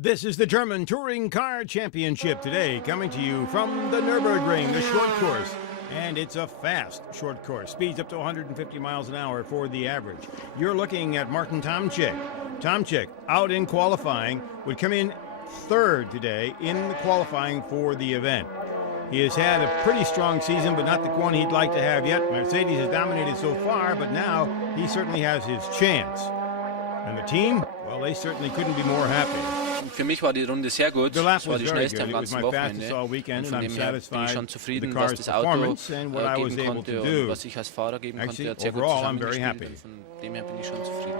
This is the German Touring Car Championship today, coming to you from the Nürburgring, the short course. And it's a fast short course. Speeds up to 150 miles an hour for the average. You're looking at Martin Tomczyk. Tomczyk, out in qualifying, would come in third today in the qualifying for the event. He has had a pretty strong season, but not the one he'd like to have yet. Mercedes has dominated so far, but now he certainly has his chance. And the team, well, they certainly couldn't be more happy. Für mich war die Runde sehr gut. Das war die schnellste am ganzen Wochenende. Und von dem her bin ich schon zufrieden, was das Auto geben konnte und was ich als Fahrer geben konnte. Er hat sehr gut zusammengespielt und von dem her bin ich schon zufrieden.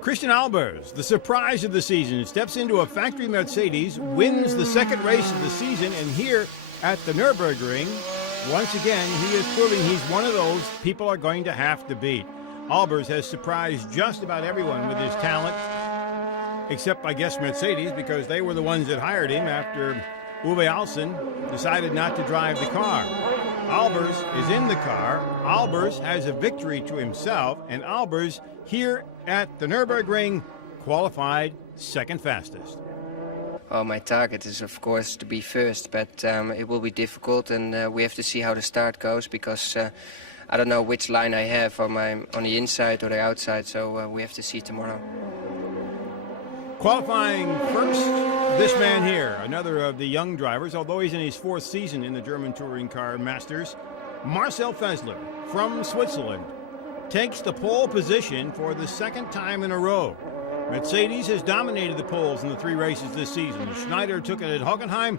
Christian Albers, the surprise of the season, steps into a factory Mercedes, wins the second race of the season, and here at the Nürburgring, once again, he is proving he's one of those people are going to have to beat. Albers has surprised just about everyone with his talent, except, I guess, Mercedes, because they were the ones that hired him after Uwe Alsen decided not to drive the car. Albers is in the car. Albers has a victory to himself, and Albers here at the Nürburgring qualified second fastest. Well, my target is, of course, to be first, but it will be difficult, and we have to see how the start goes, because I don't know which line I have on the inside or the outside, so we have to see tomorrow. Qualifying first, this man here, another of the young drivers, although he's in his fourth season in the German Touring Car Masters, Marcel Fessler from Switzerland takes the pole position for the second time in a row. Mercedes has dominated the poles in the three races this season. Schneider took it at Hockenheim,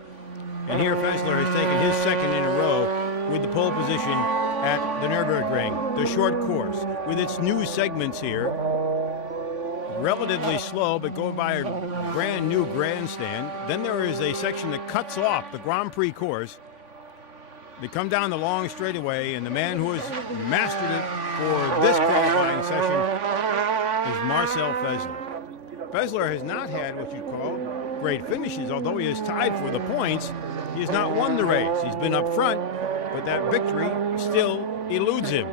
and here Fessler has taken his second in a row with the pole position at the Nürburgring, the short course, with its new segments here. Relatively slow, but going by a brand new grandstand. Then there is a section that cuts off the Grand Prix course. They come down the long straightaway, and the man who has mastered it for this qualifying session is Marcel Fessler. Fessler has not had what you'd call great finishes, although he is tied for the points. He has not won the race. He's been up front, but that victory still eludes him.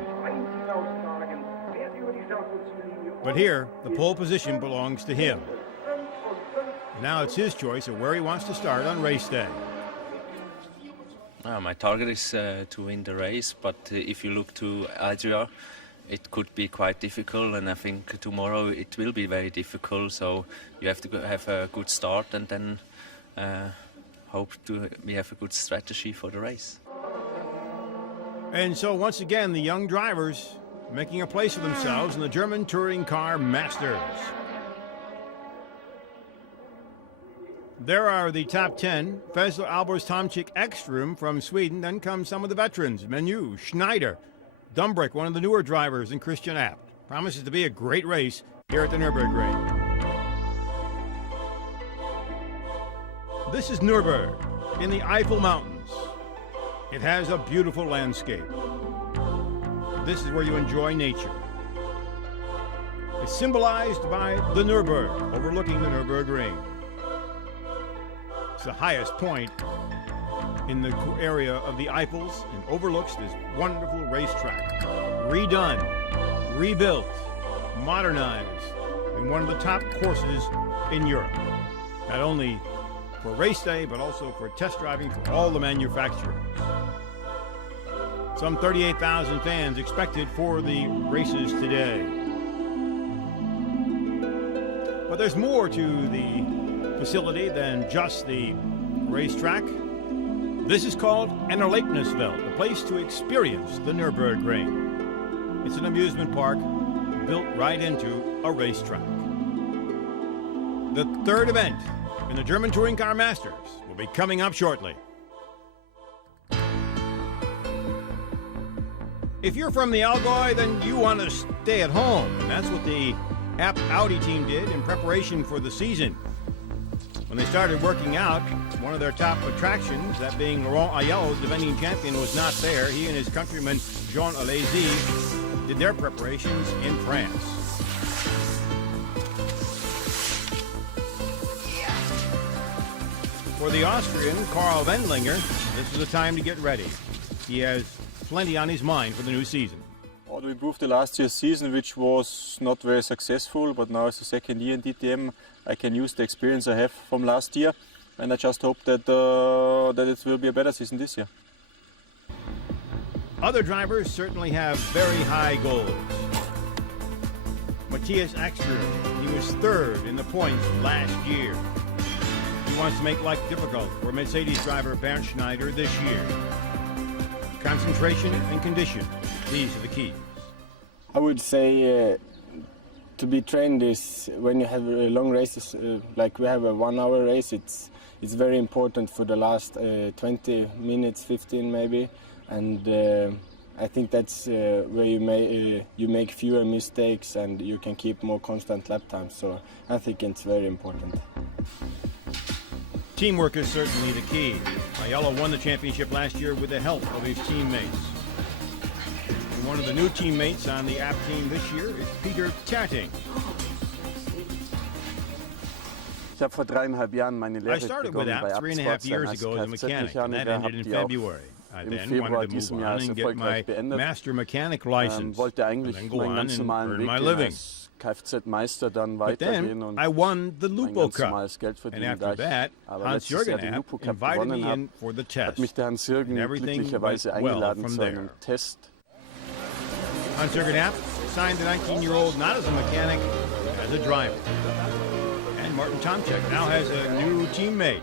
But here, the pole position belongs to him. Now it's his choice of where he wants to start on race day. My target is to win the race, but if you look to Adria, it could be quite difficult, and I think tomorrow it will be very difficult, so you have to have a good start and then hope we have a good strategy for the race. And so once again, the young drivers making a place for themselves in the German Touring Car Masters. There are the top 10. Fessler, Albers, Tomczyk, Ekstrom from Sweden. Then come some of the veterans. Menu, Schneider, Dumbrick, one of the newer drivers, and Christian Abt. Promises to be a great race here at the Nürburgring. This is Nürburgring in the Eifel Mountains. It has a beautiful landscape. This is where you enjoy nature. It's symbolized by the Nürburgring, overlooking the Nürburgring. It's the highest point in the area of the Eifels and overlooks this wonderful racetrack. Redone, rebuilt, modernized, and one of the top courses in Europe. Not only for race day, but also for test driving for all the manufacturers. Some 38,000 fans expected for the races today. But there's more to the facility than just the racetrack. This is called an Erlebniswelt, a place to experience the Nürburgring. It's an amusement park built right into a racetrack. The third event in the German Touring Car Masters will be coming up shortly. If you're from the Allgäu, then you want to stay at home. And that's what the Abt Audi team did in preparation for the season. When they started working out, one of their top attractions, that being Laurent Ayel's defending champion, was not there. He and his countryman, Jean Alesi, did their preparations in France. For the Austrian, Karl Wendlinger, this is the time to get ready. He has plenty on his mind for the new season. Oh, to improve the last year's season, which was not very successful, but now it's the second year in DTM. I can use the experience I have from last year, and I just hope that that it will be a better season this year. Other drivers certainly have very high goals. Matthias Ekstrom, he was third in the points last year. He wants to make life difficult for Mercedes driver Bernd Schneider this year. Concentration and condition, these are the keys. I would say to be trained is when you have long races, like we have a 1 hour race, it's very important for the last 20 minutes, 15 maybe, and I think that's where you make fewer mistakes and you can keep more constant lap time. So I think it's very important. Teamwork is certainly the key. Aiello won the championship last year with the help of his teammates. And one of the new teammates on the app team this year is Peter Terting. I started with app 3.5 years ago as a mechanic, and that ended in February. I then wanted to move on and get my master mechanic license, and then go on and earn my living. But then I won the Lupo Cup, and after that, Hans-Jürgen App invited me in for the test, and everything went well from there. Hans-Jürgen App signed the 19-year-old not as a mechanic, as a driver. And Martin Tomczyk now has a new teammate.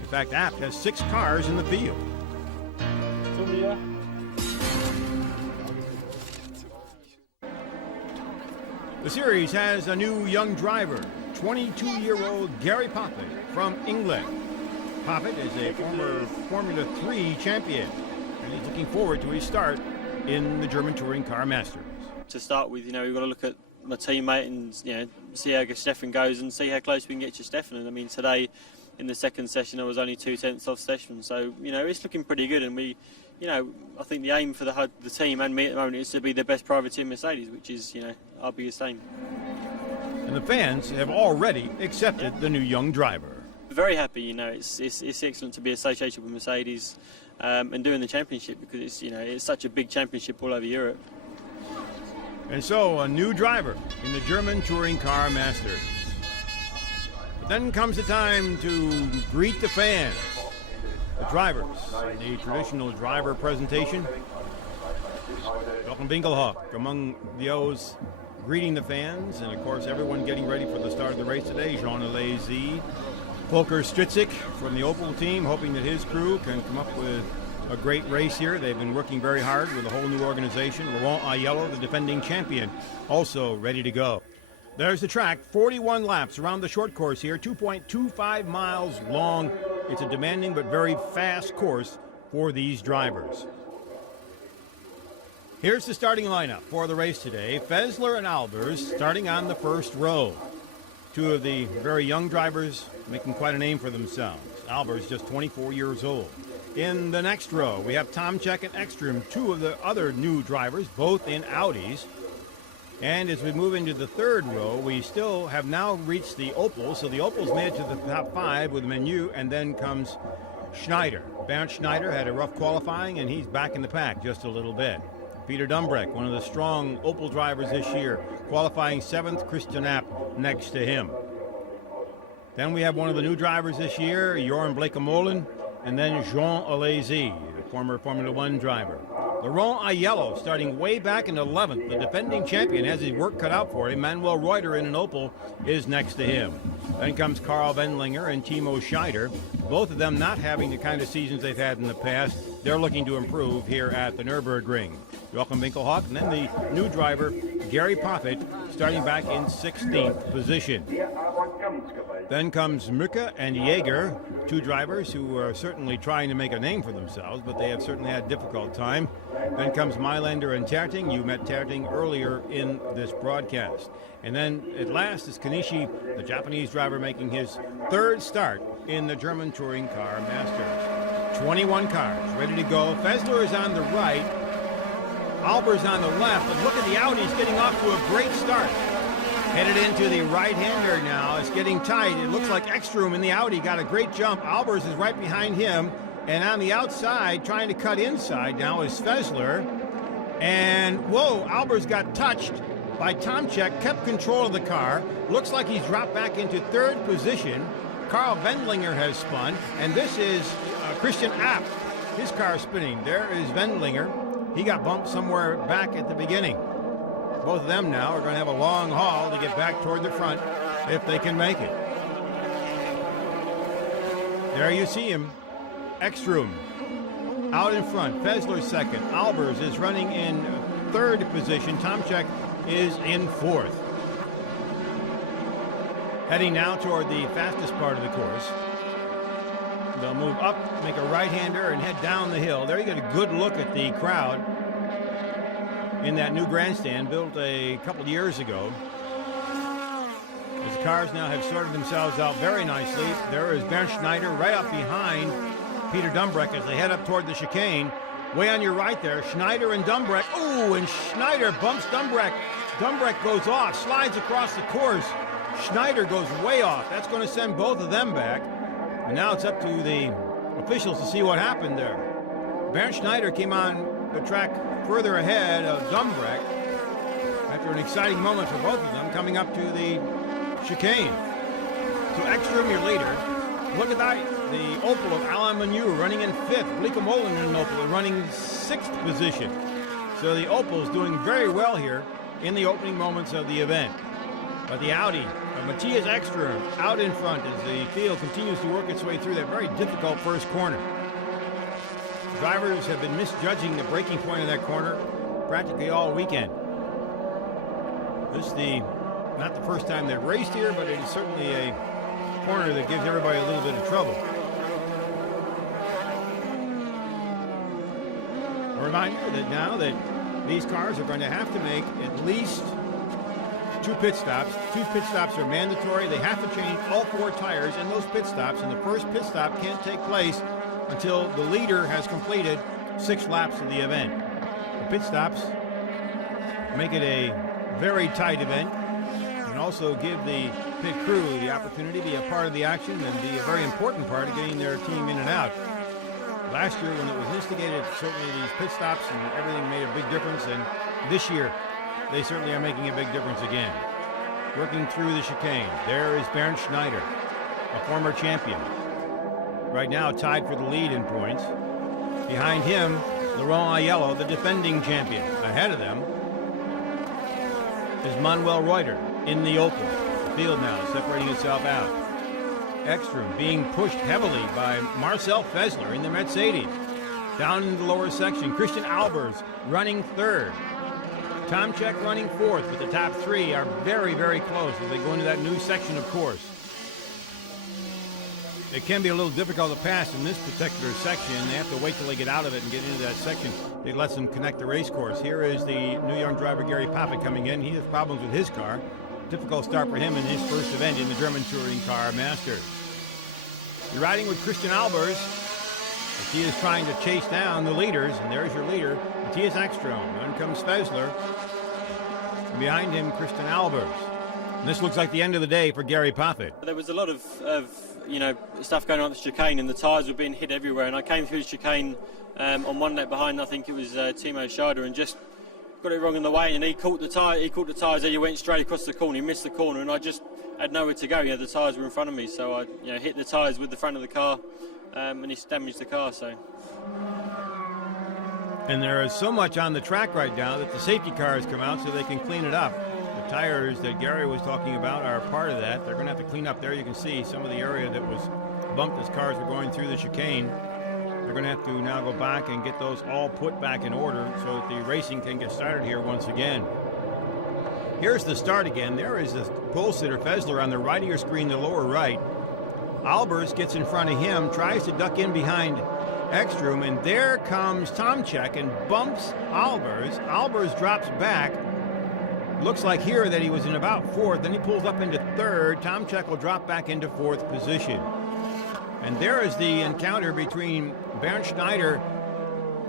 In fact, App has 6 cars in the field. The series has a new young driver, 22-year-old Gary Poppet from England. Poppet is a former Formula 3 champion, and he's looking forward to his start in the German Touring Car Masters. To start with, we've got to look at my teammate and see how Stefan goes and see how close we can get to Stefan. And I mean, today in the second session I was only 2/10 off Stefan, so it's looking pretty good. And I think the aim for the team and me at the moment is to be the best privateer Mercedes, which is our biggest aim. And the fans have already accepted the new young driver. Very happy, it's excellent to be associated with Mercedes and doing the championship, because it's such a big championship all over Europe. And so a new driver in the German Touring Car Masters. But then comes the time to greet the fans. The drivers, the traditional driver presentation. Jochen Winkelhock among those greeting the fans, and of course everyone getting ready for the start of the race today. Jean Alesi, Volker Stritzik from the Opel team, hoping that his crew can come up with a great race here. They've been working very hard with a whole new organization. Laurent Aiello, the defending champion, also ready to go. There's the track, 41 laps around the short course here, 2.25 miles long. It's a demanding but very fast course for these drivers. Here's the starting lineup for the race today. Fessler and Albers starting on the first row. Two of the very young drivers making quite a name for themselves. Albers just 24 years old. In the next row, we have Tomczyk and Ekstrom, two of the other new drivers, both in Audis. And as we move into the third row, we still have now reached the Opel. So the Opel's made it to the top 5 with Menu, and then comes Schneider. Bernd Schneider had a rough qualifying, and he's back in the pack just a little bit. Peter Dumbreck, one of the strong Opel drivers this year, qualifying 7th, Christian App next to him. Then we have one of the new drivers this year, Joran Blekemolen, and then Jean Alesi, the former Formula 1 driver. Laurent Aiello starting way back in 11th. The defending champion has his work cut out for him. Manuel Reuter in an Opel is next to him. Then comes Karl Wendlinger and Timo Scheider. Both of them not having the kind of seasons they've had in the past. They're looking to improve here at the Nürburgring. Jochen Winkelhock, and then the new driver, Gary Poppet, starting back in 16th position. Then comes Mücke and Jaeger, two drivers who are certainly trying to make a name for themselves, but they have certainly had a difficult time. Then comes Mailander and Terting. You met Terting earlier in this broadcast. And then at last is Kanishi, the Japanese driver, making his third start in the German Touring Car Masters. 21 cars ready to go. Fessler is on the right. Albers on the left. And look at the Audis getting off to a great start. Headed into the right-hander now. It's getting tight. It looks like Ekstrom in the Audi got a great jump. Albers is right behind him. And on the outside, trying to cut inside now is Fessler. And whoa, Albers got touched by Tomczyk, kept control of the car. Looks like he's dropped back into third position. Carl Wendlinger has spun, and this is Christian Abt. His car spinning. There is Wendlinger. He got bumped somewhere back at the beginning. Both of them now are going to have a long haul to get back toward the front if they can make it. There you see him. Ekstrom out in front. Fesler second. Albers is running in third position. Tomczyk is in fourth. Heading now toward the fastest part of the course. They'll move up, make a right-hander, and head down the hill. There you get a good look at the crowd in that new grandstand built a couple years ago. As the cars now have sorted themselves out very nicely. There is Bernd Schneider right up behind Peter Dumbreck as they head up toward the chicane. Way on your right there, Schneider and Dumbreck. Oh, and Schneider bumps Dumbreck. Dumbreck goes off, slides across the course. Schneider goes way off. That's going to send both of them back. And now it's up to the officials to see what happened there. Bernd Schneider came on the track further ahead of Dumbreck after an exciting moment for both of them coming up to the chicane. So Ekstrom, your leader. Look at that. The Opel of Alain Menu running in fifth. Bleekemolen and Opel running sixth position. So the Opel's doing very well here in the opening moments of the event. But the Audi, Matthias Ekstrom, out in front as the field continues to work its way through that very difficult first corner. Drivers have been misjudging the braking point of that corner practically all weekend. This is not the first time they've raced here, but it is certainly a corner that gives everybody a little bit of trouble. A reminder that now that these cars are going to have to make at least 2 pit stops. 2 pit stops are mandatory. They have to change all 4 tires in those pit stops, and the first pit stop can't take place until the leader has completed 6 laps of the event. The pit stops make it a very tight event and also give the pit crew the opportunity to be a part of the action and be a very important part of getting their team in and out. Last year when it was instigated, certainly these pit stops and everything made a big difference, and this year they certainly are making a big difference again. Working through the chicane, there is Bernd Schneider, a former champion. Right now tied for the lead in points. Behind him, Laurent Aiello, the defending champion. Ahead of them is Manuel Reuter in the Opel. The field now separating itself out. Ekstrom being pushed heavily by Marcel Fesler in the Mercedes. Down in the lower section, Christian Albers running third. Tomczyk running fourth, but the top 3 are very, very close as they go into that new section of course. It can be a little difficult to pass in this particular section. They have to wait till they get out of it and get into that section. It lets them connect the race course. Here is the new young driver Gary Paffett coming in. He has problems with his car. Difficult start for him in his first event in the German Touring Car Masters. You're riding with Christian Albers as he is trying to chase down the leaders, and there's your leader, Matthias Ekstrom. Then comes Fesler. And behind him, Christian Albers. And this looks like the end of the day for Gary Paffett. There was a lot of stuff going on at the chicane, and the tyres were being hit everywhere. And I came through the chicane on one lap behind. I think it was Timo Scheider, and just got it wrong in the way. And he caught the tyres there. He went straight across the corner. He missed the corner, and I just had nowhere to go. The tyres were in front of me, so I hit the tyres with the front of the car, and he damaged the car. So. And there is so much on the track right now that the safety cars come out so they can clean it up. The tires that Gary was talking about are part of that. They're going to have to clean up there. You can see some of the area that was bumped as cars were going through the chicane. They're going to have to now go back and get those all put back in order so that the racing can get started here once again. Here's the start again. There is the pole sitter Fesler on the right of your screen, the lower right. Albers gets in front of him, tries to duck in behind Ekstrom, and there comes Tomczyk and bumps Albers. Albers drops back. Looks like here that he was in about fourth, then he pulls up into third. Tomczyk will drop back into fourth position. And there is the encounter between Bernd Schneider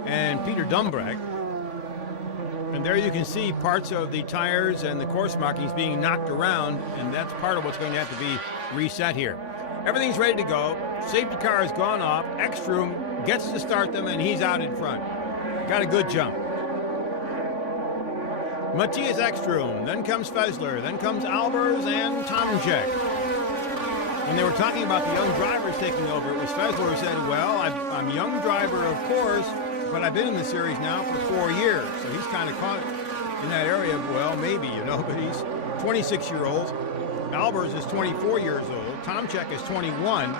and Peter Dumbreck. And there you can see parts of the tires and the course markings being knocked around, and that's part of what's going to have to be reset here. Everything's ready to go. Safety car has gone off. Ekstrom gets to start them, and he's out in front. Got a good jump. Matthias Ekstrom, then comes Fessler, then comes Albers and Tomczyk. When they were talking about the young drivers taking over, it was Fessler who said, well, I'm a young driver, of course, but I've been in the series now for 4 years. So he's kind of caught in that area of, well, maybe, but he's 26-year-old. Albers is 24 years old. Tomczyk is 21.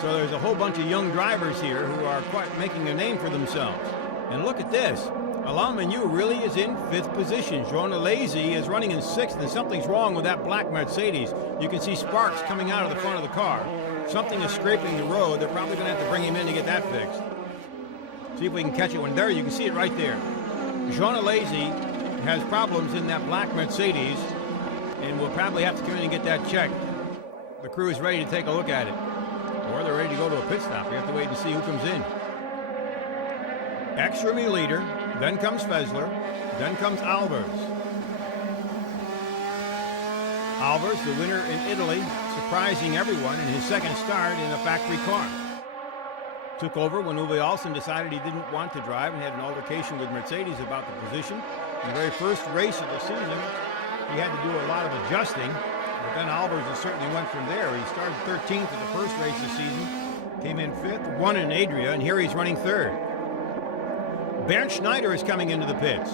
So there's a whole bunch of young drivers here who are quite making a name for themselves. And look at this. Alain Menu really is in 5th position. Jean Alesi is running in 6th, and something's wrong with that black Mercedes. You can see sparks coming out of the front of the car. Something is scraping the road. They're probably going to have to bring him in to get that fixed. See if we can catch it. When there, you can see it right there. Jean Alesi has problems in that black Mercedes, and we'll probably have to come in and get that checked. The crew is ready to take a look at it. Or they're ready to go to a pit stop. We have to wait and see who comes in. Ekstrom leader, then comes Fessler, then comes Albers. Albers, the winner in Italy, surprising everyone in his second start in a factory car. Took over when Uwe Olsen decided he didn't want to drive and had an altercation with Mercedes about the position. In the very first race of the season, he had to do a lot of adjusting, but then Albers certainly went from there. He started 13th at the first race of the season, came in 5th, won in Adria, and here he's running 3rd. Bernd Schneider is coming into the pits.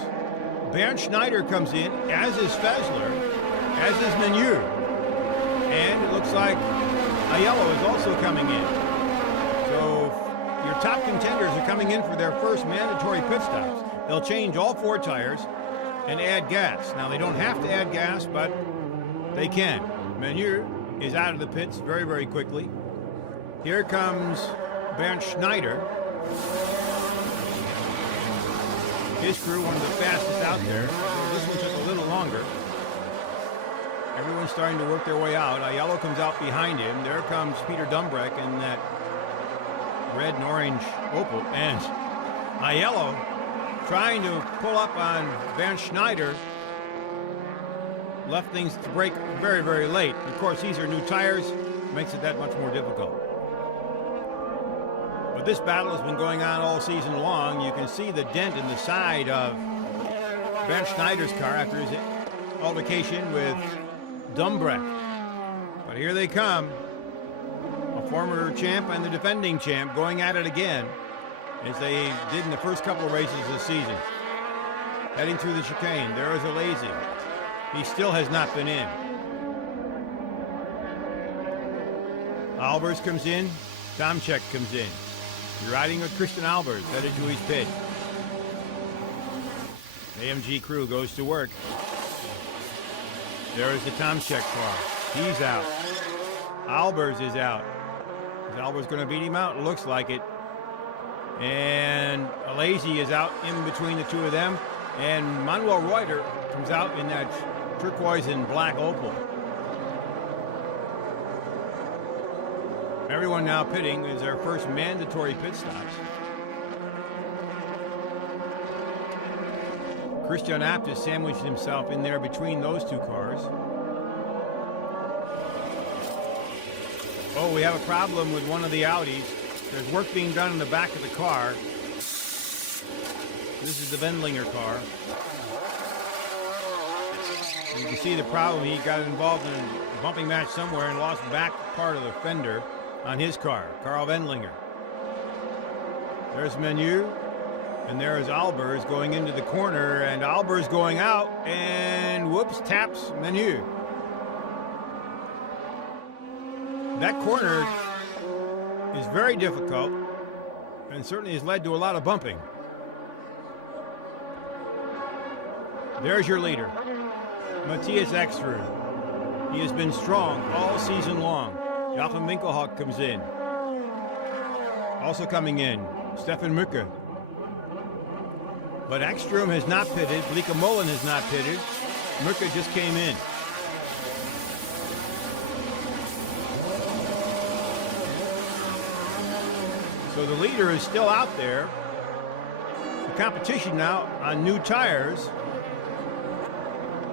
Bernd Schneider comes in, as is Fessler, as is Menu. And it looks like Aiello is also coming in. So your top contenders are coming in for their first mandatory pit stops. They'll change all 4 tires and add gas. Now, they don't have to add gas, but they can. Menu is out of the pits very, very quickly. Here comes Bernd Schneider. His crew, one of the fastest out there. So this one took a little longer. Everyone's starting to work their way out. Aiello comes out behind him. There comes Peter Dumbreck in that red and orange Opel. And Aiello trying to pull up on Bernd Schneider. Left things to break very, very late. Of course, these are new tires. Makes it that much more difficult. But this battle has been going on all season long. You can see the dent in the side of Bernd Schneider's car after his altercation with Dumbreck. But here they come. A former champ and the defending champ going at it again, as they did in the first couple of races this season. Heading through the chicane. There is Alesi. He still has not been in. Albers comes in. Tomczyk comes in. You're riding with Christian Albers, headed to his pit. AMG crew goes to work. There is the Tomczyk car. He's out. Albers is out. Is Albers going to beat him out? It looks like it. And Alesi is out in between the two of them. And Manuel Reuter comes out in that turquoise and black Opel. Everyone now pitting is their first mandatory pit stops. Christian Abt has sandwiched himself in there between those two cars. Oh, we have a problem with one of the Audis. There's work being done in the back of the car. This is the Wendlinger car. You can see the problem. He got involved in a bumping match somewhere and lost back part of the fender on his car, Carl Wendlinger. There's Menu, and there is Albers going into the corner, and Albers going out, and whoops, taps Menu. That corner is very difficult, and certainly has led to a lot of bumping. There's your leader, Matthias Ekstrom. He has been strong all season long. Joachim Winkelhock comes in. Also coming in, Stefan Mücker. But Ekstrom has not pitted. Blika Mullen has not pitted. Mücker just came in. So the leader is still out there. The competition now on new tires.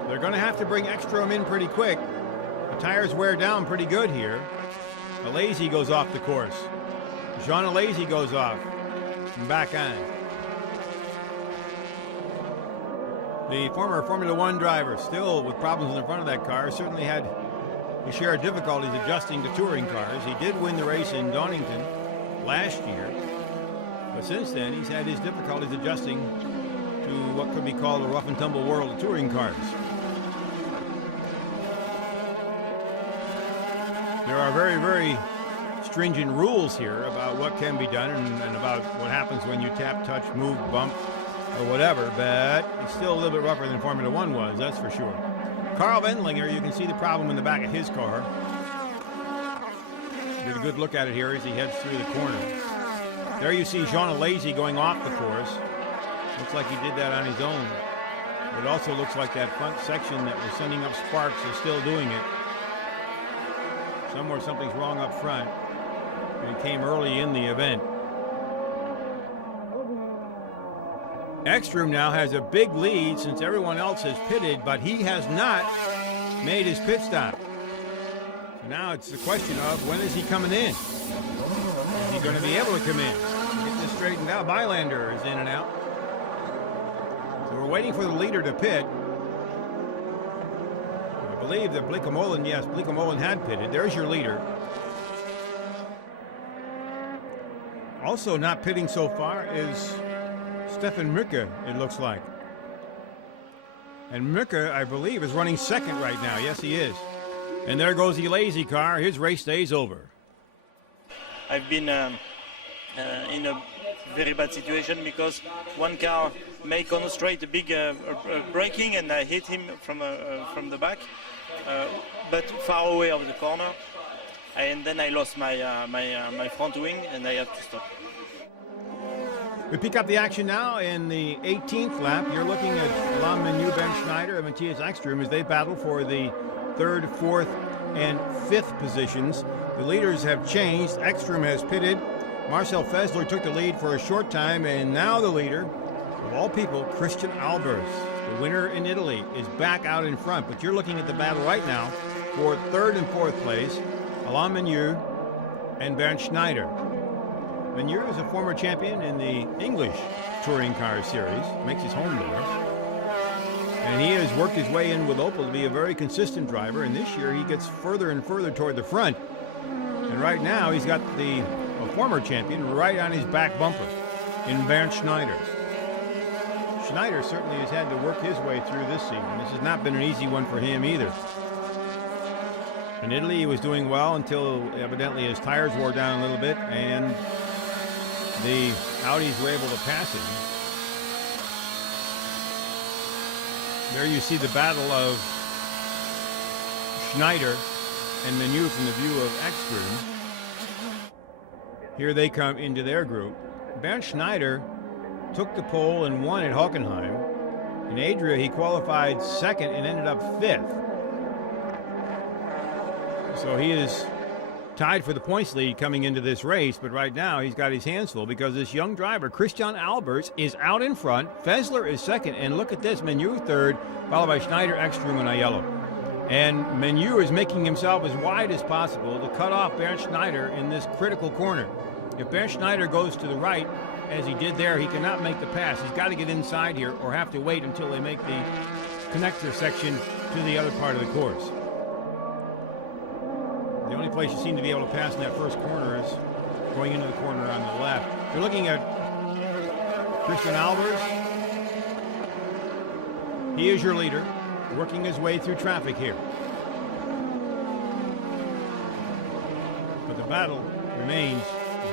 They're going to have to bring Ekstrom in pretty quick. The tires wear down pretty good here. Alesi goes off the course. Jean Alesi goes off and back on. The former Formula One driver, still with problems in the front of that car, certainly had his share of difficulties adjusting to touring cars. He did win the race in Donington last year, but since then he's had his difficulties adjusting to what could be called a rough and tumble world of touring cars. There are very, very stringent rules here about what can be done and about what happens when you tap, touch, move, bump, or whatever, but it's still a little bit rougher than Formula One was, that's for sure. Carl Wendlinger, you can see the problem in the back of his car. Get a good look at it here as he heads through the corner. There you see Jean Alesi going off the course. Looks like he did that on his own. It also looks like that front section that was sending up sparks is still doing it. Somewhere something's wrong up front. And it came early in the event. Ekstrom now has a big lead since everyone else has pitted, but he has not made his pit stop. So now it's the question of when is he coming in? Is he going to be able to come in? Get this straightened out. Bylander is in and out. So we're waiting for the leader to pit. I believe that Bleekemolen, yes, Bleekemolen had pitted. There's your leader. Also not pitting so far is Stefan Mücker, it looks like. And Mücker, I believe, is running second right now. Yes, he is. And there goes the lazy car. His race day is over. I've been in a very bad situation because one car make on the straight a big braking, and I hit him from the back, but far away of the corner, and then I lost my front wing, and I have to stop. We pick up the action now in the 18th lap. You're looking at Alain Menu, Ben Schneider, and Matthias Ekstrom as they battle for the 3rd, 4th, and 5th positions. The leaders have changed. Ekstrom has pitted. Marcel Fessler took the lead for a short time, and now the leader, of all people, Christian Albers, the winner in Italy, is back out in front. But you're looking at the battle right now for 3rd and 4th place, Alain Menu and Bernd Schneider. Menu is a former champion in the English Touring Car Series, makes his home there. And he has worked his way in with Opel to be a very consistent driver, and this year he gets further and further toward the front. And right now he's got a former champion right on his back bumper in Bernd Schneider. Schneider certainly has had to work his way through this season. This has not been an easy one for him either. In Italy he was doing well until evidently his tires wore down a little bit and the Audis were able to pass him. There you see the battle of Schneider and Menu from the view of Ekstrom. Here they come into their group. Bernd Schneider took the pole and won at Hockenheim. In Adria, he qualified 2nd and ended up 5th. So he is tied for the points lead coming into this race, but right now he's got his hands full because this young driver, Christian Albers, is out in front. Fessler is 2nd, and look at this, Menu 3rd, followed by Schneider, Ekstrom, and Aiello. And Menu is making himself as wide as possible to cut off Bernd Schneider in this critical corner. If Bernd Schneider goes to the right, as he did there, he cannot make the pass. He's got to get inside here or have to wait until they make the connector section to the other part of the course. The only place you seem to be able to pass in that first corner is going into the corner on the left. You're looking at Christian Albers. He is your leader, working his way through traffic here. But the battle remains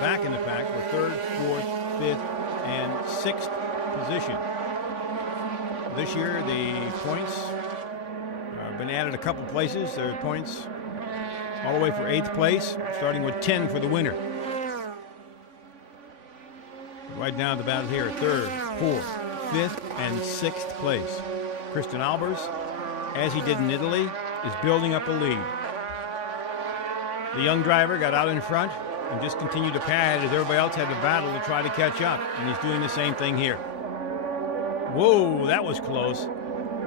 back in the pack for 3rd, 4th, 5th, and 6th position. This year, the points have been added a couple places. There are points all the way for 8th place, starting with 10 for the winner. Right now, the battle here at 3rd, 4th, 5th, and 6th place. Christian Albers, as he did in Italy, is building up a lead. The young driver got out in front and just continued to pad as everybody else had to battle to try to catch up, and he's doing the same thing here. Whoa, that was close.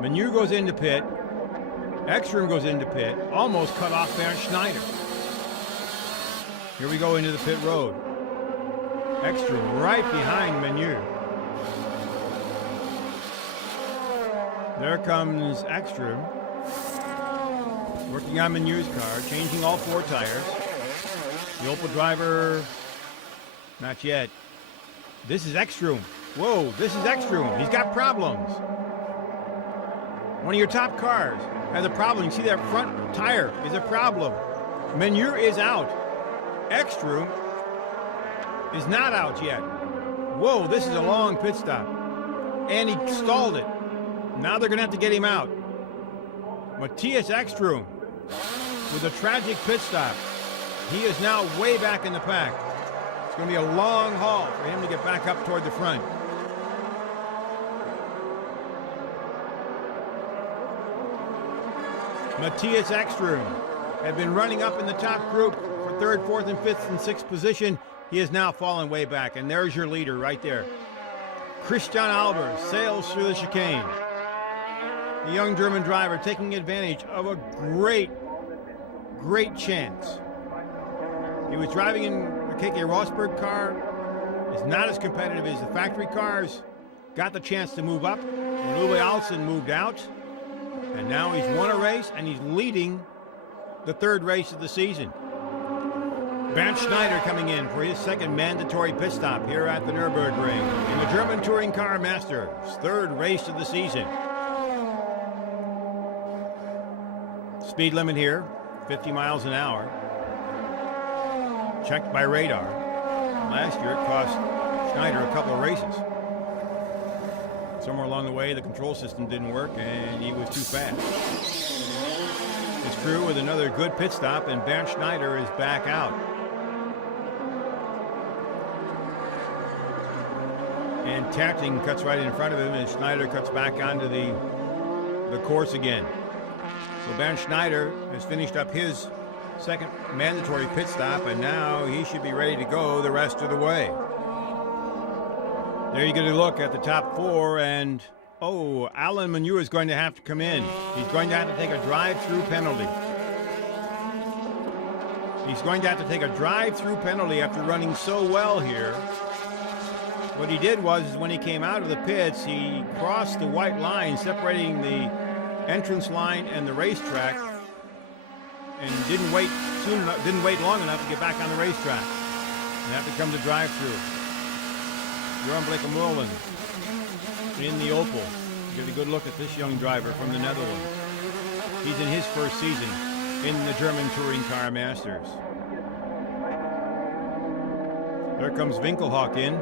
Menu goes into pit. Ekstrom goes into pit, almost cut off Bernd Schneider. Here we go into the pit road. Ekstrom right behind Menu. There comes Ekstrom, working on Menu's car, changing all 4 tires. The Opel driver, not yet. This is Ekstrom. Whoa, this is Ekstrom. He's got problems. One of your top cars has a problem. You see that front tire is a problem. Menu is out. Ekstrom is not out yet. Whoa, this is a long pit stop. And he stalled it. Now they're going to have to get him out. Matthias Ekstrom with a tragic pit stop. He is now way back in the pack. It's going to be a long haul for him to get back up toward the front. Matthias Ekstrom had been running up in the top group for 3rd, 4th, and 5th and 6th position. He has now fallen way back, and there's your leader right there. Christian Albers sails through the chicane. The young German driver taking advantage of a great chance. He was driving in the KK Rosberg car. It's not as competitive as the factory cars. Got the chance to move up. Uwe Alsen moved out. And now he's won a race, and he's leading the 3rd race of the season. Bernd Schneider coming in for his 2nd mandatory pit stop here at the Nürburgring in the German Touring Car Masters, 3rd race of the season. Speed limit here, 50 miles an hour. Checked by radar. Last year it cost Schneider a couple of races. Somewhere along the way, the control system didn't work, and he was too fast. His crew with another good pit stop, and Bernd Schneider is back out. And Terting cuts right in front of him, and Schneider cuts back onto the course again. So Bernd Schneider has finished up his 2nd mandatory pit stop, and now he should be ready to go the rest of the way. There you get a look at the top 4, and Alain Menu is going to have to come in. He's going to have to take a drive-through penalty. He's going to have to take a drive-through penalty after running so well here. What he did was, when he came out of the pits, he crossed the white line separating the entrance line and the racetrack, and didn't wait long enough to get back on the racetrack. And that becomes a drive-through. Bjorn Bleekemolen in the Opel. Get a good look at this young driver from the Netherlands. He's in his 1st season in the German Touring Car Masters. There comes Winkelhock in.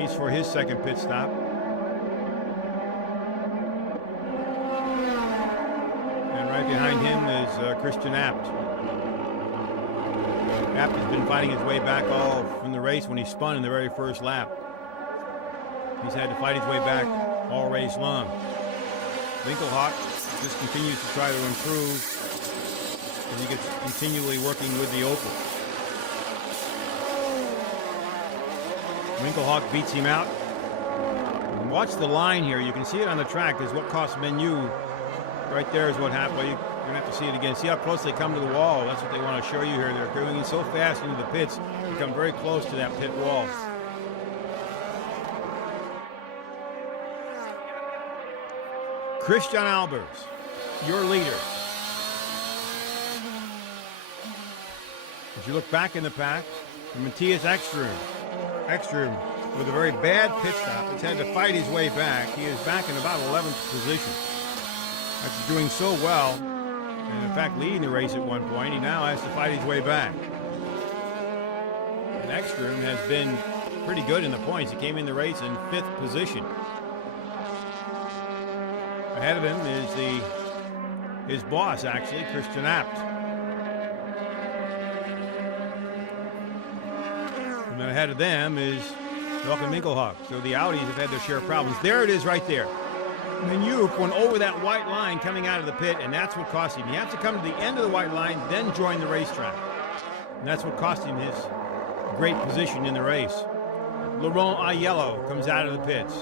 He's for his 2nd pit stop. And right behind him is Christian Abt. Abt has been fighting his way back all from the race when he spun in the very 1st lap. He's had to fight his way back all race long. Winkelhock just continues to try to improve as he gets continually working with the Opel. Winkelhock beats him out. And watch the line here. You can see it on the track. Is what cost Menu. Right there is what happened. Well, you're going to have to see it again. See how close they come to the wall. That's what they want to show you here. They're going so fast into the pits, they come very close to that pit wall. Christian Albers, your leader. As you look back in the pack, Matthias Ekstrom. Ekstrom with a very bad pit stop. He's had to fight his way back. He is back in about 11th position. After doing so well, and in fact leading the race at one point, he now has to fight his way back. And Ekstrom has been pretty good in the points. He came in the race in 5th position. Ahead of him is his boss, actually, Christian Abt. And ahead of them is Jochen Winkelhock. So the Audis have had their share of problems. There it is right there. Menu went over that white line coming out of the pit, and that's what cost him. He has to come to the end of the white line, then join the racetrack. And that's what cost him his great position in the race. Laurent Aiello comes out of the pits.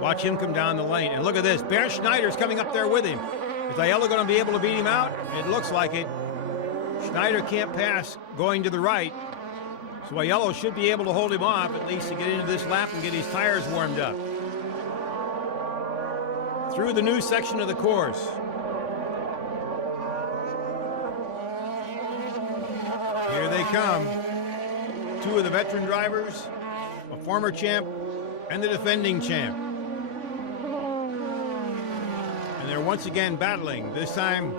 Watch him come down the lane. And look at this. Bernd Schneider's coming up there with him. Is Aiello going to be able to beat him out? It looks like it. Schneider can't pass going to the right. So Aiello should be able to hold him off, at least to get into this lap and get his tires warmed up. through the new section of the course. Here they come. Two of the veteran drivers, a former champ and the defending champ. And they're once again battling, this time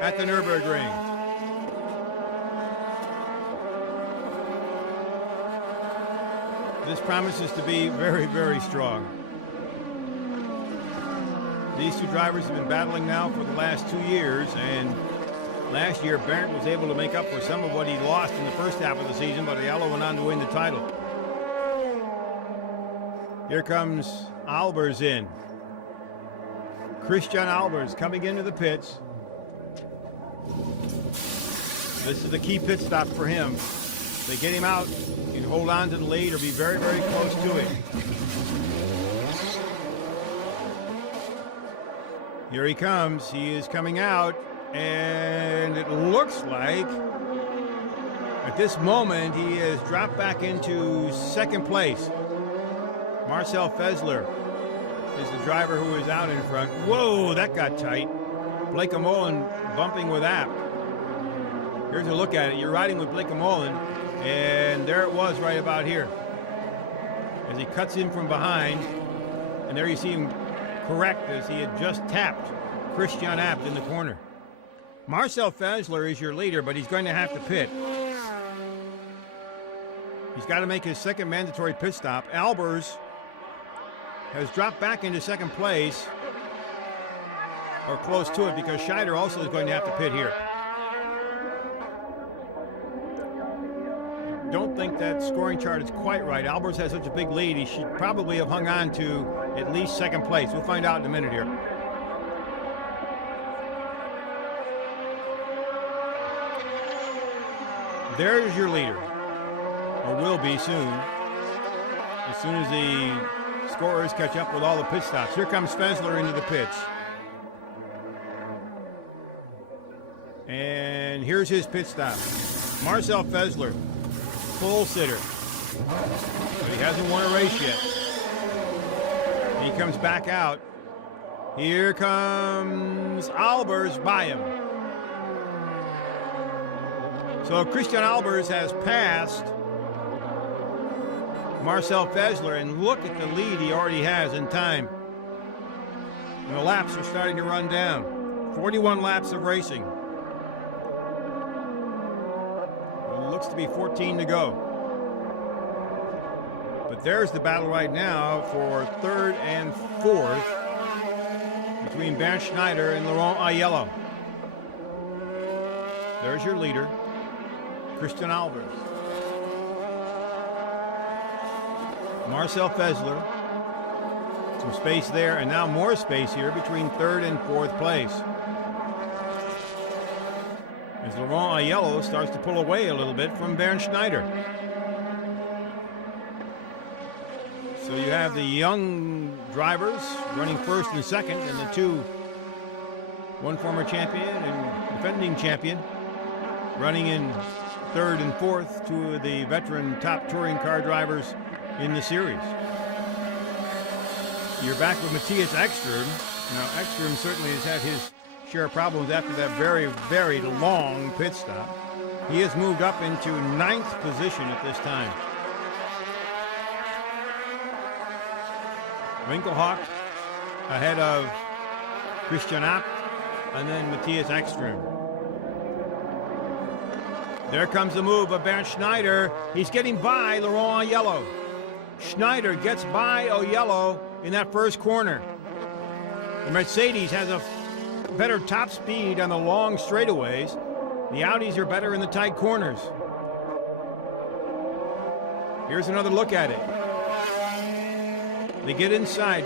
at the Nürburgring. This promises to be very, very strong. These two drivers have been battling now for the last 2 years, and last year Bernd was able to make up for some of what he lost in the first half of the season, but Aiello went on to win the title. Here comes Albers in. Christian Albers coming into the pits. This is the key pit stop for him. If they get him out, he can hold on to the lead or be very, very close to it. Here he comes. He is coming out, and it looks like at this moment he has dropped back into second place. Marcel Fessler is the driver who is out in front. Whoa, that got tight. Blake Mullen bumping with Abt. Here's a look at it. You're riding with Blake Mullen, and there it was right about here. As he cuts in from behind, and there you see him correct as he had just tapped Christian Abt in the corner. Marcel Fessler is your leader, but he's going to have to pit. He's got to make his second mandatory pit stop. Albers has dropped back into second place, or close to it, because Scheider also is going to have to pit here. Don't think that scoring chart is quite right. Albers has such a big lead, he should probably have hung on to at least second place. We'll find out in a minute here. There's your leader, or will be soon as the scorers catch up with all the pit stops. Here comes Fessler into the pits. And here's his pit stop. Marcel Fessler, full sitter, but he hasn't won a race yet. He comes back out. Here comes Albers by him. So Christian Albers has passed Marcel Fessler, and look at the lead he already has in time. And the laps are starting to run down. 41 laps of racing. It looks to be 14 to go. But there's the battle right now for third and fourth between Bernd Schneider and Laurent Aiello. There's your leader, Christian Albers. Marcel Fessler. Some space there, and now more space here between third and fourth place. As Laurent Aiello starts to pull away a little bit from Bernd Schneider. So you have the young drivers running first and second, and the two, one former champion and defending champion, running in third and fourth, two of the veteran top touring car drivers in the series. You're back with Matthias Ekström. Now, Ekström certainly has had his share of problems after that very, very long pit stop. He has moved up into ninth position at this time. Winkelhock ahead of Christian Abt, and then Matthias Ekström. There comes the move of Bernd Schneider. He's getting by Laurent Aiello. Schneider gets by Aiello in that first corner. The Mercedes has a better top speed on the long straightaways. The Audis are better in the tight corners. Here's another look at it. They get inside.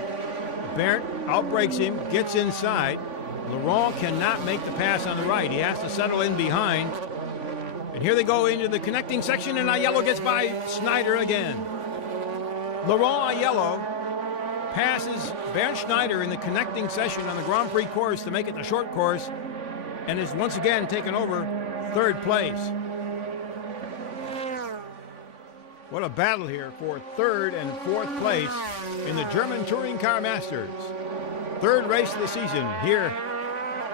Bernd outbrakes him, gets inside. Laurent cannot make the pass on the right. He has to settle in behind. And here they go into the connecting section, and Aiello gets by Schneider again. Laurent Aiello passes Bernd Schneider in the connecting session on the Grand Prix course to make it the short course, and is once again taken over third place. What a battle here for third and fourth place in the German Touring Car Masters. Third race of the season here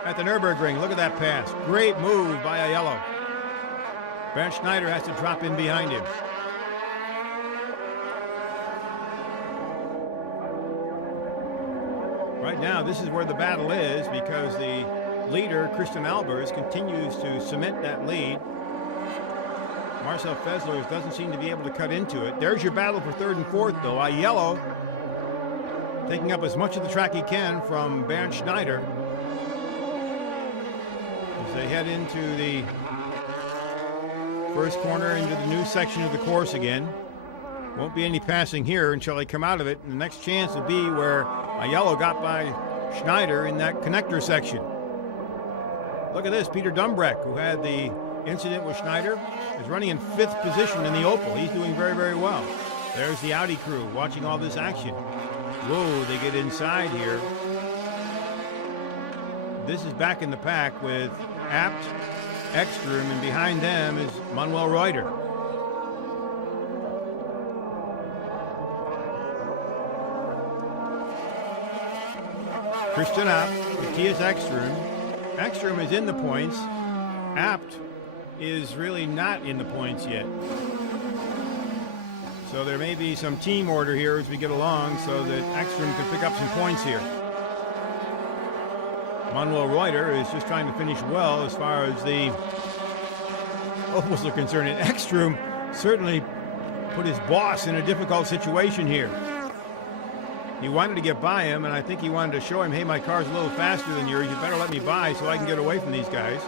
at the Nürburgring. Look at that pass. Great move by Aiello. Bernd Schneider has to drop in behind him. Right now, this is where the battle is, because the leader, Christian Albers, continues to cement that lead. Marcel Fessler doesn't seem to be able to cut into it. There's your battle for third and fourth, though. Aiello taking up as much of the track he can from Bernd Schneider as they head into the first corner into the new section of the course again. Won't be any passing here until they come out of it. And the next chance will be where Aiello got by Schneider in that connector section. Look at this. Peter Dumbreck, who had the incident with Schneider, is running in 5th position in the Opel. He's doing very, very well. There's the Audi crew watching all this action. Whoa, they get inside here. This is back in the pack with Abt, Ekstrom, and behind them is Manuel Reuter. Christian Abt, Matthias Ekstrom. Ekstrom is in the points. Abt is really not in the points yet. So there may be some team order here as we get along so that Ekstrom can pick up some points here. Manuel Reuter is just trying to finish well as far as the Opels are concerned. And Ekstrom certainly put his boss in a difficult situation here. He wanted to get by him, and I think he wanted to show him, hey, my car's a little faster than yours. You better let me by so I can get away from these guys.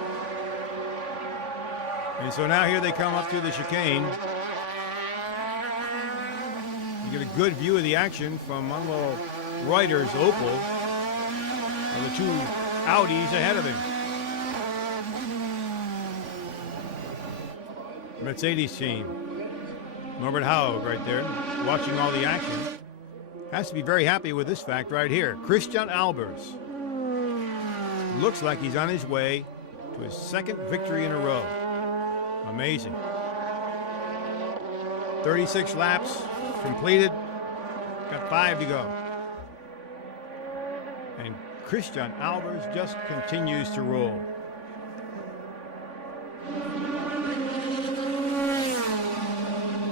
And so now here they come up to the chicane. You get a good view of the action from Manuel Reuter's Opel. And the two Audis ahead of him. Mercedes team. Norbert Haug right there, watching all the action. Has to be very happy with this fact right here. Christian Albers looks like he's on his way to his 2nd victory in a row. Amazing. 36 laps completed. Got 5 to go. And Christian Albers just continues to roll.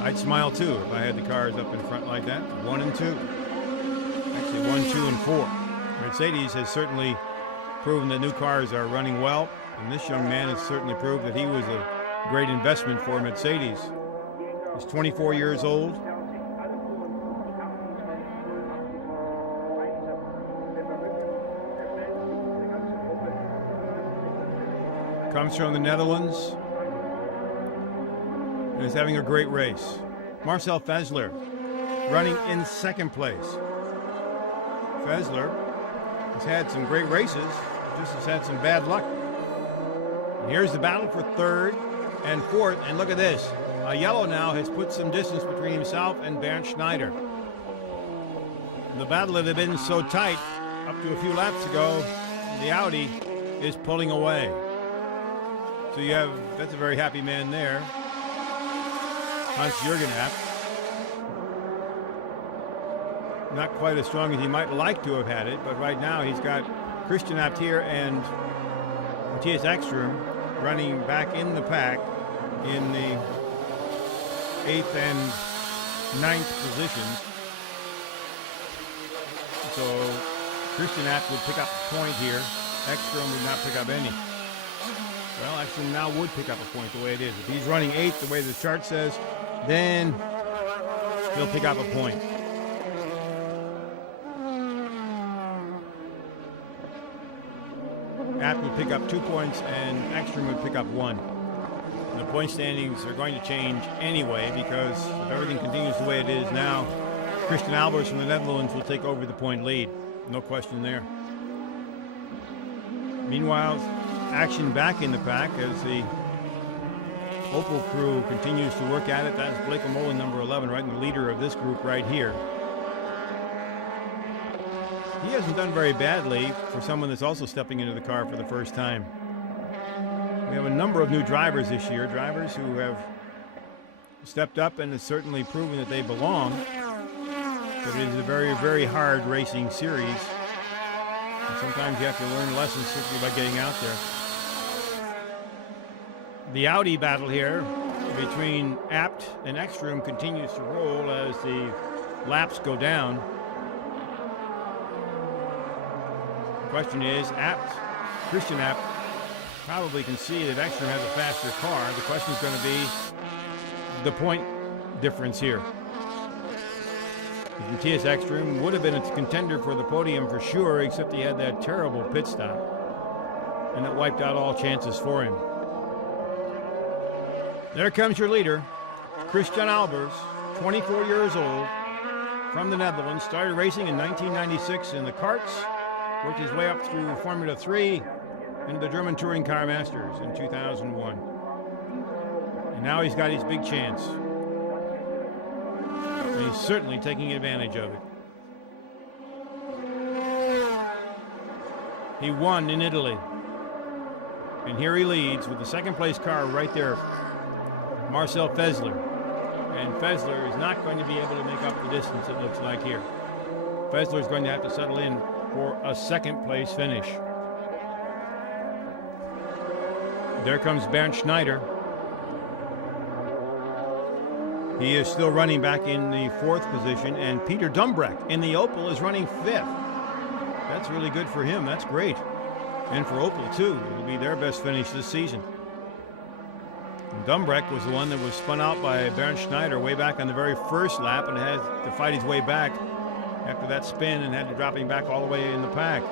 I'd smile too if I had the cars up in front like that. 1 and 2. Actually 1, 2, and 4. Mercedes has certainly proven that new cars are running well, and this young man has certainly proved that he was a great investment for Mercedes. He's 24 years old. Comes from the Netherlands and is having a great race. Marcel Fessler running in 2nd place. Fessler has had some great races, just has had some bad luck. And here's the battle for 3rd and 4th, and look at this. Aiello now has put some distance between himself and Bernd Schneider. The battle that had been so tight up to a few laps ago, the Audi is pulling away. So you have, that's a very happy man there. Hans-Jürgen Abt. Not quite as strong as he might like to have had it, but right now he's got Christian Abt here and Matthias Ekstrom running back in the pack in the 8th and 9th positions. So Christian Abt would pick up a point here. Ekstrom would not pick up any. Well, Ekstrom now would pick up a point the way it is. If he's running 8th the way the chart says, then he'll pick up a point. Abt would pick up 2 points and Ekstrom would pick up 1. And the point standings are going to change anyway because if everything continues the way it is now, Christian Albers from the Netherlands will take over the point lead. No question there. Meanwhile, action back in the pack as the Opel crew continues to work at it. That's Blake O'Molin, number 11, right in the leader of this group right here. He hasn't done very badly for someone that's also stepping into the car for the first time. We have a number of new drivers this year, drivers who have stepped up and have certainly proven that they belong. But it is a very, very hard racing series. And sometimes you have to learn lessons simply by getting out there. The Audi battle here between Abt and Ekstrom continues to roll as the laps go down. The question is, Christian Abt probably can see that Ekstrom has a faster car. The question is going to be the point difference here. Matthias Ekstrom would have been a contender for the podium for sure, except he had that terrible pit stop, and that wiped out all chances for him. There comes your leader, Christian Albers, 24 years old, from the Netherlands. Started racing in 1996 in the karts, worked his way up through Formula 3 into the German Touring Car Masters in 2001. And now he's got his big chance. And he's certainly taking advantage of it. He won in Italy. And here he leads with the second place car right there, Marcel Fessler. And Fessler is not going to be able to make up the distance, it looks like here. Fessler is going to have to settle in for a second place finish. There comes Bernd Schneider. He is still running back in the 4th position, and Peter Dumbreck in the Opel is running 5th. That's really good for him. That's great. And for Opel, too. It'll be their best finish this season. And Dumbreck was the one that was spun out by Bernd Schneider way back on the very first lap and had to fight his way back after that spin and had to drop him back all the way in the pack.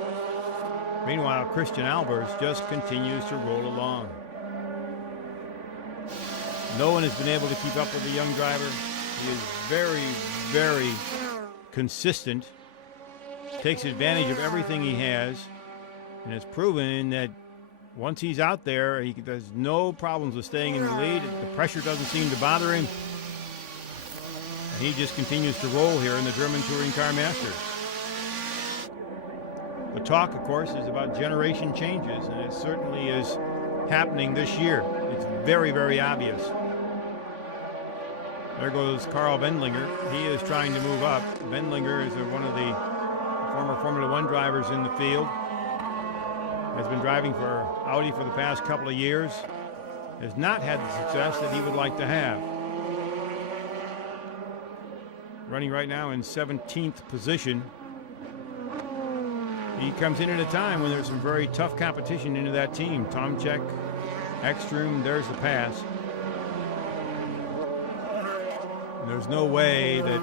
Meanwhile, Christian Albers just continues to roll along. No one has been able to keep up with the young driver. He is very, very consistent, takes advantage of everything he has, and has proven that once he's out there, he has no problems with staying in the lead. The pressure doesn't seem to bother him. And he just continues to roll here in the German Touring Car Masters. The talk, of course, is about generation changes, and it certainly is happening this year. It's very, very obvious. There goes Carl Wendlinger. He is trying to move up. Wendlinger is one of the former Formula One drivers in the field. Has been driving for Audi for the past couple of years. Has not had the success that he would like to have. Running right now in 17th position. He comes in at a time when there's some very tough competition into that team. Tomczyk, Ekstrom, there's the pass. There's no way that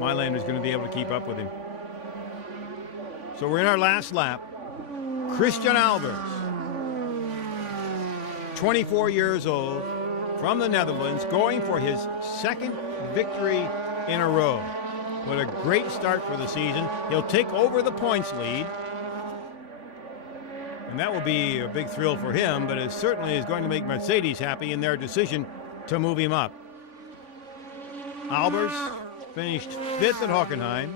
Mylander is going to be able to keep up with him. So we're in our last lap. Christian Albers, 24 years old, from the Netherlands, going for his second victory in a row. What a great start for the season. He'll take over the points lead. And that will be a big thrill for him, but it certainly is going to make Mercedes happy in their decision to move him up. Albers finished 5th at Hockenheim,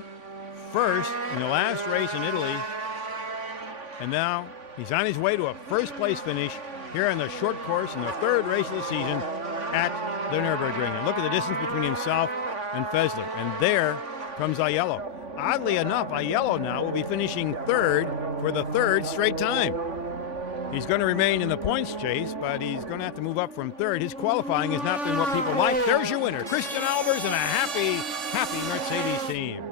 1st in the last race in Italy, and now he's on his way to a first-place finish here in the short course in the 3rd race of the season at the Nürburgring. And look at the distance between himself and Fessler. And there comes Aiello. Oddly enough, Aiello now will be finishing 3rd for the 3rd straight time. He's going to remain in the points chase, but he's going to have to move up from 3rd. His qualifying has not been what people like. There's your winner, Christian Albers, and a happy, happy Mercedes team.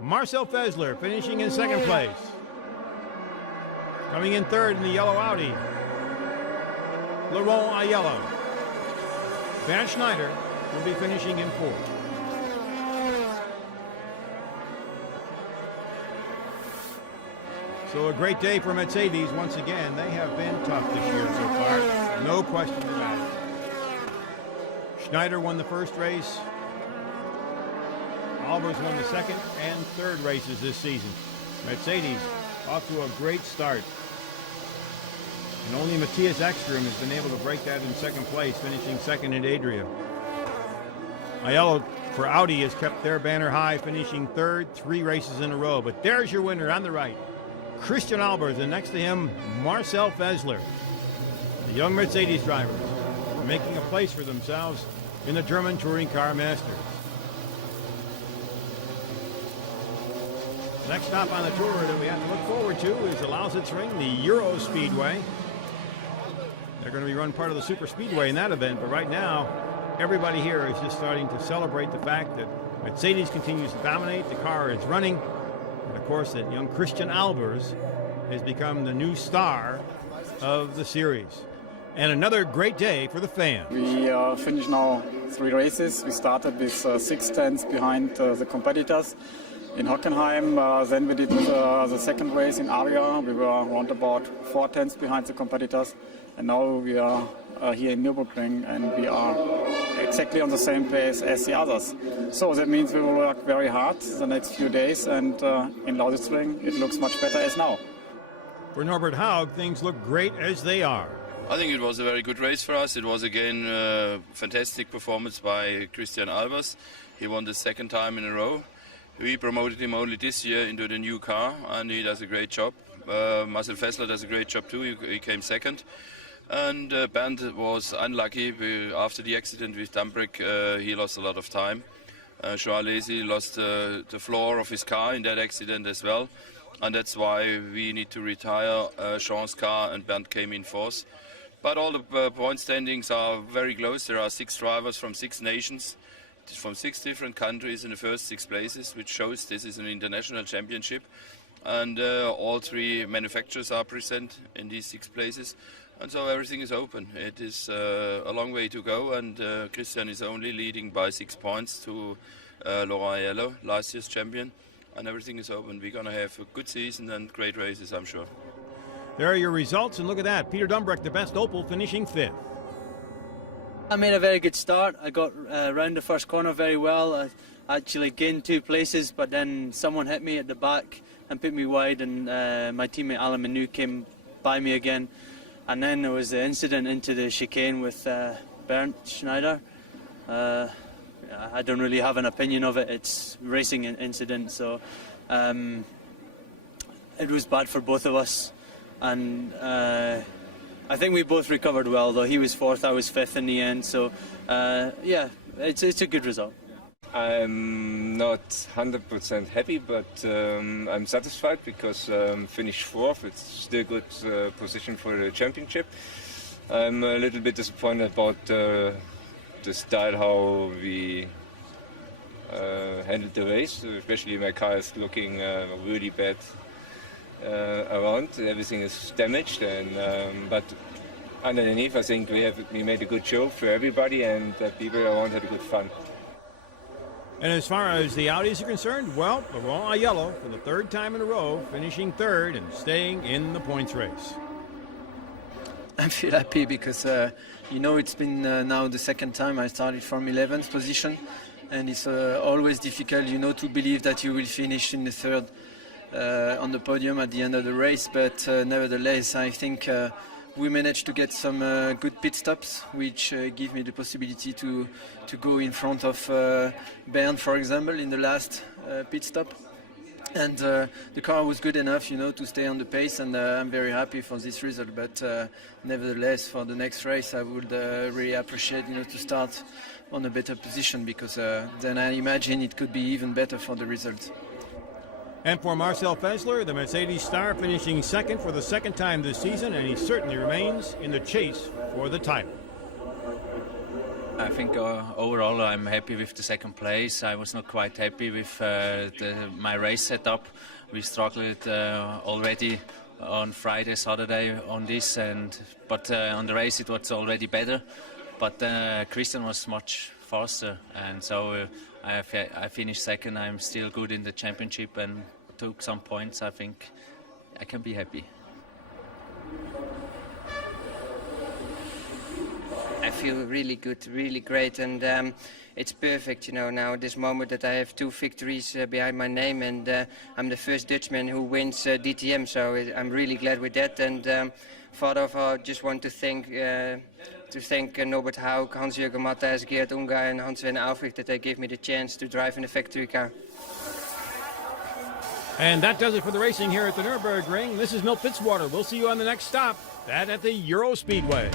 Marcel Fessler finishing in 2nd place. Coming in 3rd in the yellow Audi, Laurent Aiello. Bernd Schneider will be finishing in 4th. So a great day for Mercedes once again. They have been tough this year so far. No question about it. Schneider won the 1st race. Albers won the 2nd and 3rd races this season. Mercedes off to a great start. And only Matthias Ekstrom has been able to break that in 2nd place, finishing 2nd at Adria. Aiello for Audi has kept their banner high, finishing 3rd 3 races in a row. But there's your winner on the right, Christian Albers, and next to him, Marcel Fessler. The young Mercedes drivers are making a place for themselves in the German Touring Car Masters. Next stop on the tour that we have to look forward to is the Lausitzring, the Euro Speedway. They're going to be run part of the Super Speedway in that event, but right now, everybody here is just starting to celebrate the fact that Mercedes continues to dominate, the car is running, and of course that young Christian Albers has become the new star of the series. And another great day for the fans. We finished now 3 races. We started with 6 tenths behind the competitors in Hockenheim. Then we did the second race in Aria. We were around about 4 tenths behind the competitors. And now we are here in Nürburgring, and we are exactly on the same pace as the others. So that means we will work very hard the next few days, and in Lausitzring it looks much better as now. For Norbert Haug, things look great as they are. I think it was a very good race for us. It was again a fantastic performance by Christian Albers. He won the 2nd time in a row. We promoted him only this year into the new car, and he does a great job. Marcel Fessler does a great job too. He came 2nd. And Bernd was unlucky. After the accident with Dambrek, he lost a lot of time. Joao Lesi lost the floor of his car in that accident as well. And that's why we need to retire Sean's car, and Bernd came in 4th. But all the point standings are very close. There are 6 drivers from 6 nations, from 6 different countries in the first 6 places, which shows this is an international championship. And all 3 manufacturers are present in these 6 places. And so everything is open. It is a long way to go, and Christian is only leading by 6 points to Laurent Aiello, last year's champion. And everything is open. We're going to have a good season and great races, I'm sure. There are your results, and look at that. Peter Dumbrek, the best Opel, finishing 5th. I made a very good start. I got around the first corner very well. I actually gained 2 places, but then someone hit me at the back and put me wide, and my teammate Alain Menu came by me again. And then there was the incident into the chicane with Bernd Schneider. I don't really have an opinion of it. It's a racing incident, so it was bad for both of us. And I think we both recovered well, though. He was 4th, I was 5th in the end. So yeah, it's a good result. I'm not 100% happy, but I'm satisfied because finished 4th. It's still a good position for the championship. I'm a little bit disappointed about the style how we handled the race. Especially my car is looking really bad around. Everything is damaged, and but underneath, I think we made a good show for everybody, and people around had a good fun. And as far as the Audis are concerned, well, Laurent Aiello for the 3rd time in a row, finishing 3rd and staying in the points race. I feel happy because, you know, it's been now the 2nd time I started from 11th position, and it's always difficult, you know, to believe that you will finish in the 3rd on the podium at the end of the race, but nevertheless, I think we managed to get some good pit stops, which give me the possibility to go in front of Bernd, for example, in the last pit stop. And the car was good enough, you know, to stay on the pace, and I'm very happy for this result. But nevertheless, for the next race, I would really appreciate, you know, to start on a better position, because then I imagine it could be even better for the result. And for Marcel Fessler, the Mercedes star, finishing 2nd for the 2nd time this season, and he certainly remains in the chase for the title. I think overall I'm happy with the 2nd place. I was not quite happy with my race setup. We struggled already on Friday, Saturday on this, but on the race it was already better. But Christian was much faster, and so I finished 2nd. I'm still good in the championship and took some points. I think I can be happy. I feel really good, really great, and it's perfect, you know, now at this moment that I have 2 victories behind my name, and I'm the first Dutchman who wins DTM, so I'm really glad with that. And further of all, I just want to thank Norbert Haug, Hans-Jürgen Matthias, Geert Ungar, and Hans-Sven Alfrich that they gave me the chance to drive in the factory car. And that does it for the racing here at the Nürburgring. This is Milt Fitzwater. We'll see you on the next stop, that at the Euro Speedway.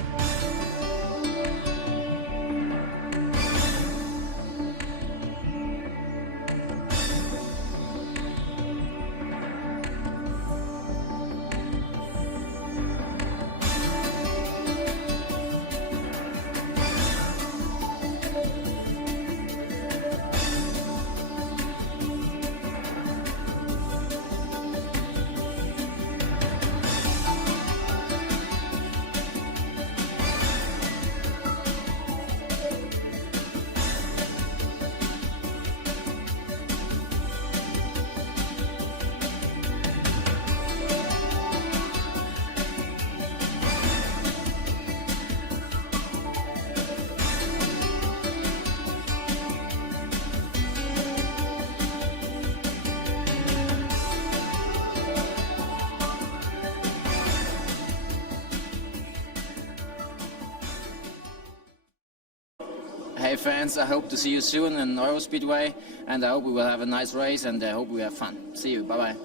Hey fans, I hope to see you soon in Eurospeedway, and I hope we will have a nice race, and I hope we have fun. See you, bye bye.